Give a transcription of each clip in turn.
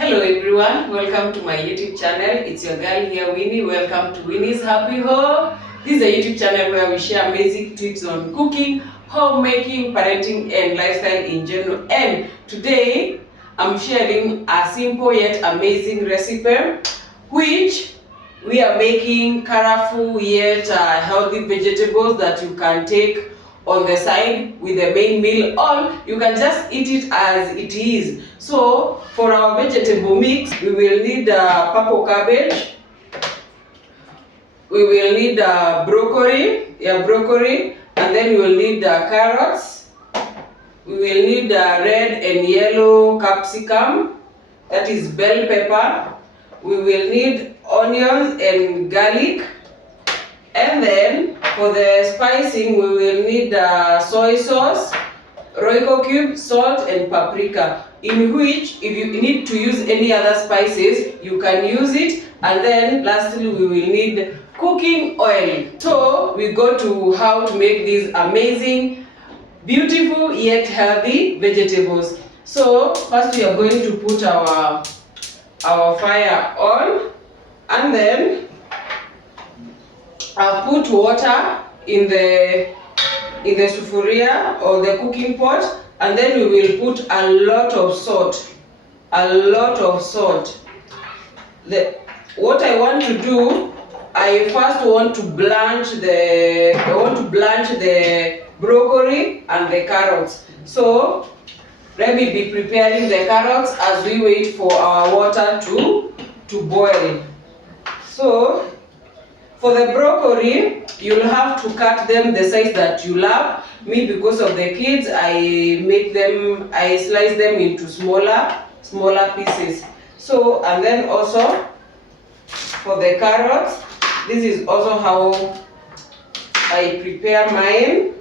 Hello everyone, welcome to my YouTube channel. It's your girl here, Winnie. Welcome to Winnie's Happy Home. This is a YouTube channel where we share amazing tips on cooking, homemaking, parenting and lifestyle in general. And today I'm sharing a simple yet amazing recipe which we are making colorful yet healthy vegetables that you can take on the side with the main meal, or you can just eat it as it is. So for our vegetable mix, we will need purple cabbage, we will need broccoli, and then we will need carrots, we will need red and yellow capsicum, that is bell pepper, we will need onions and garlic, and then for the spicing we will need soy sauce, Royco cube, salt and paprika, in which if you need to use any other spices you can use it. And then lastly we will need cooking oil. So we go to how to make these amazing, beautiful yet healthy vegetables. So first we are going to put our fire on, and then I'll put water in the sufuria or the cooking pot, and then we will put a lot of salt. What I want to do, I first want to blanch the broccoli and the carrots. So let me be preparing the carrots as we wait for our water to boil. So for the broccoli, you'll have to cut them the size that you love. Me, because of the kids, I slice them into smaller pieces. So, and then also for the carrots, this is also how I prepare mine.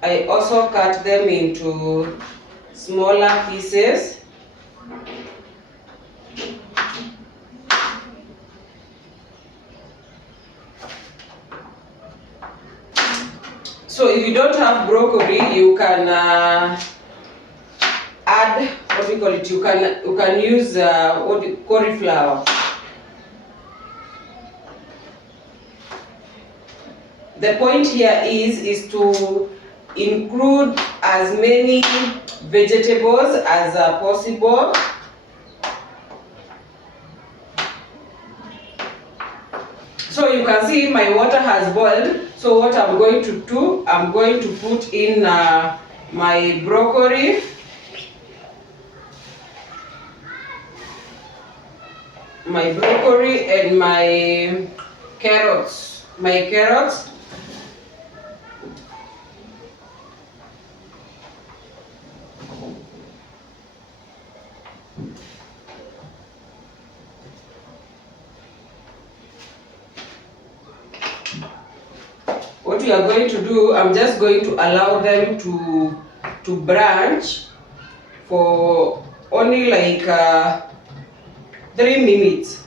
I also cut them into smaller pieces. So if you don't have broccoli, you can add, you can use cauliflower. The point here is to include as many vegetables as possible. So you can see my water has boiled. So what I'm going to do, I'm going to put in my broccoli, and my carrots. What we are going to do, I'm just going to allow them to blanch for only like 3 minutes.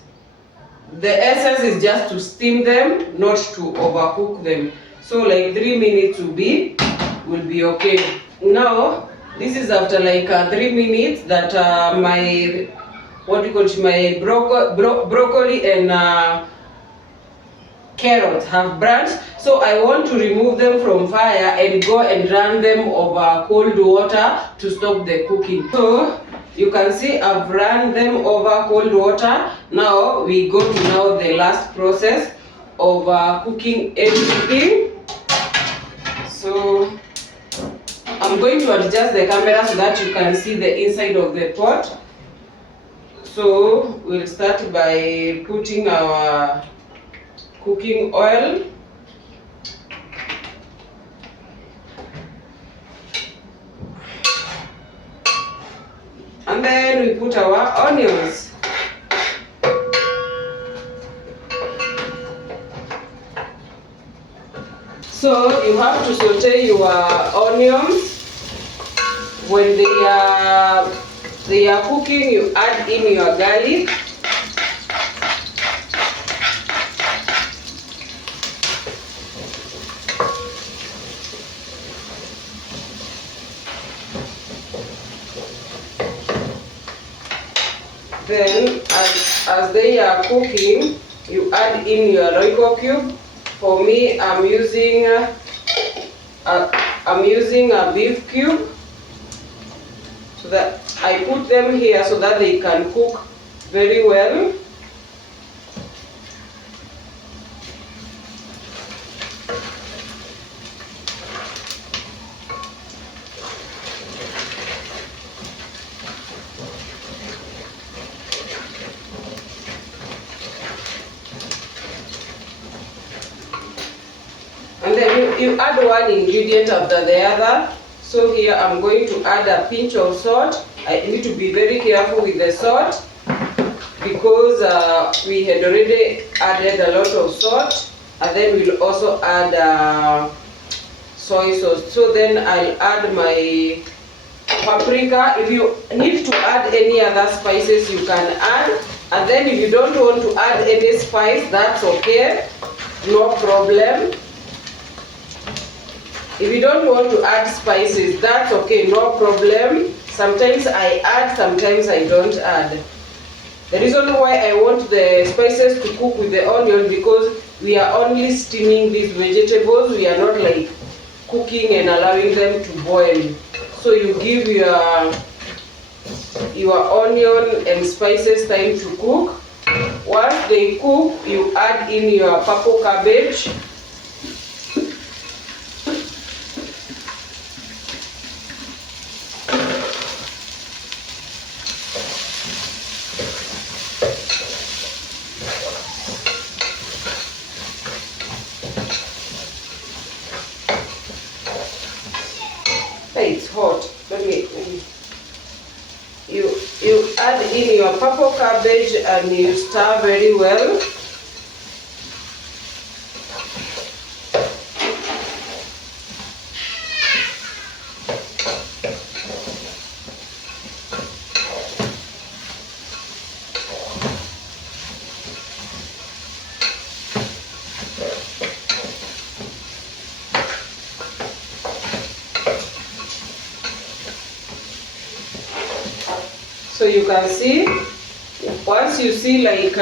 The essence is just to steam them, not to overcook them. So like 3 minutes will be okay. Now this is after like 3 minutes that my broccoli and carrots have branched. So I want to remove them from fire and go and run them over cold water to stop the cooking. So you can see I've run them over cold water. Now we go to the last process of cooking everything. So I'm going to adjust the camera so that you can see the inside of the pot. So we'll start by putting our cooking oil, and then we put our onions. So you have to saute your onions. When they are cooking, you add in your garlic. Then as they are cooking, you add in your Royco cube. For me, I'm using a beef cube, so that I put them here so that they can cook very well. And then you add one ingredient after the other. So here I'm going to add a pinch of salt. I need to be very careful with the salt because we had already added a lot of salt, and then we'll also add soy sauce. So then I'll add my paprika. If you need to add any other spices, you can add. And then if you don't want to add any spice, that's okay, no problem. If you don't want to add spices, that's okay, no problem. Sometimes I add, sometimes I don't add. The reason why I want the spices to cook with the onion, because we are only steaming these vegetables. We are not like cooking and allowing them to boil. So you give your onion and spices time to cook. Once they cook, you add in your purple cabbage. Hey, it's hot. You add in your purple cabbage and you stir very well. So you can see, once you see like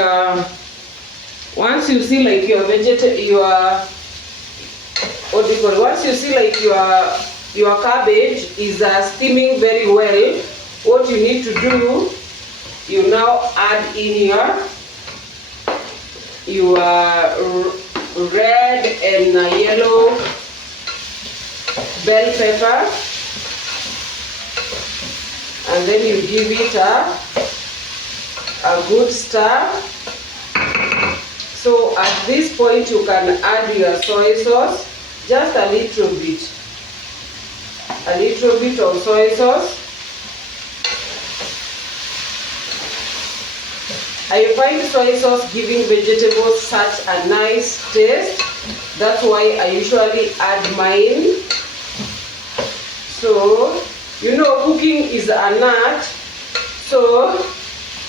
once you see like your cabbage is steaming very well, what you need to do, you now add in your red and yellow bell pepper. And then you give it a good stir. So at this point you can add your soy sauce, just a little bit of soy sauce. I find soy sauce giving vegetables such a nice taste. That's why I usually add mine. So you know, cooking is an art, so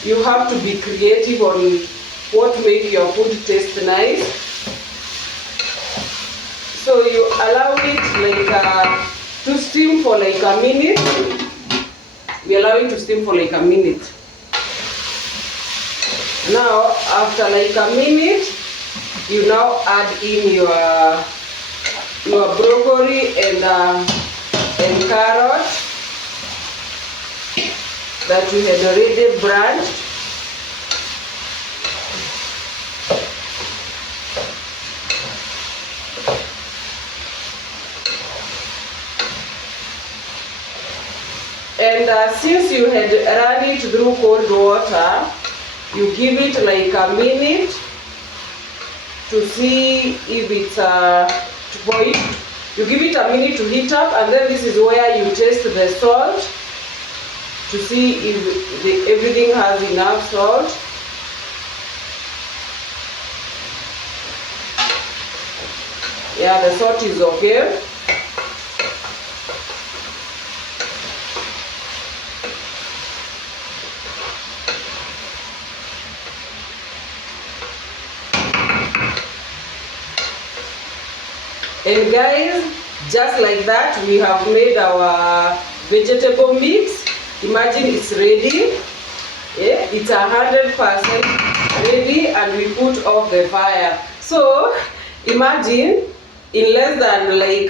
you have to be creative on what makes your food taste nice. So you allow it like to steam for like a minute. We allow it to steam for like a minute. Now, after like a minute, you now add in your broccoli and carrot that we had already blanched. And since you had run it through cold water, you give it like a minute to see if it's you give it a minute to heat up, and then this is where you taste the salt to see if everything has enough salt. Yeah, the salt is okay. And guys, just like that, we have made our vegetable mix. Imagine it's ready. It's 100% ready, and we put off the fire. So imagine in less than like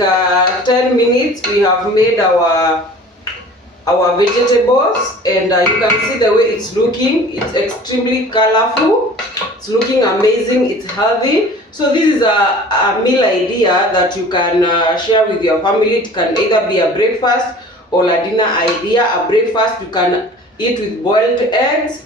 10 minutes we have made our vegetables, and you can see the way it's looking. It's extremely colorful, it's looking amazing, it's healthy. So this is a meal idea that you can share with your family. It can either be a breakfast or a dinner idea. A breakfast you can eat with boiled eggs,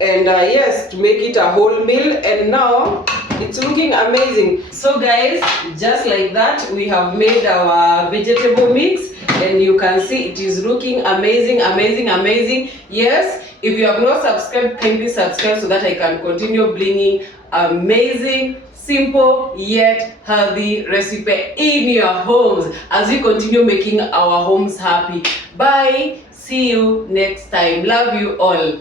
and yes, to make it a whole meal. And now it's looking amazing. So guys, just like that, we have made our vegetable mix, and you can see it is looking amazing, amazing, amazing. Yes, if you have not subscribed, kindly subscribe so that I can continue bringing amazing, simple yet healthy recipe in your homes as we continue making our homes happy. Bye. See you next time. Love you all.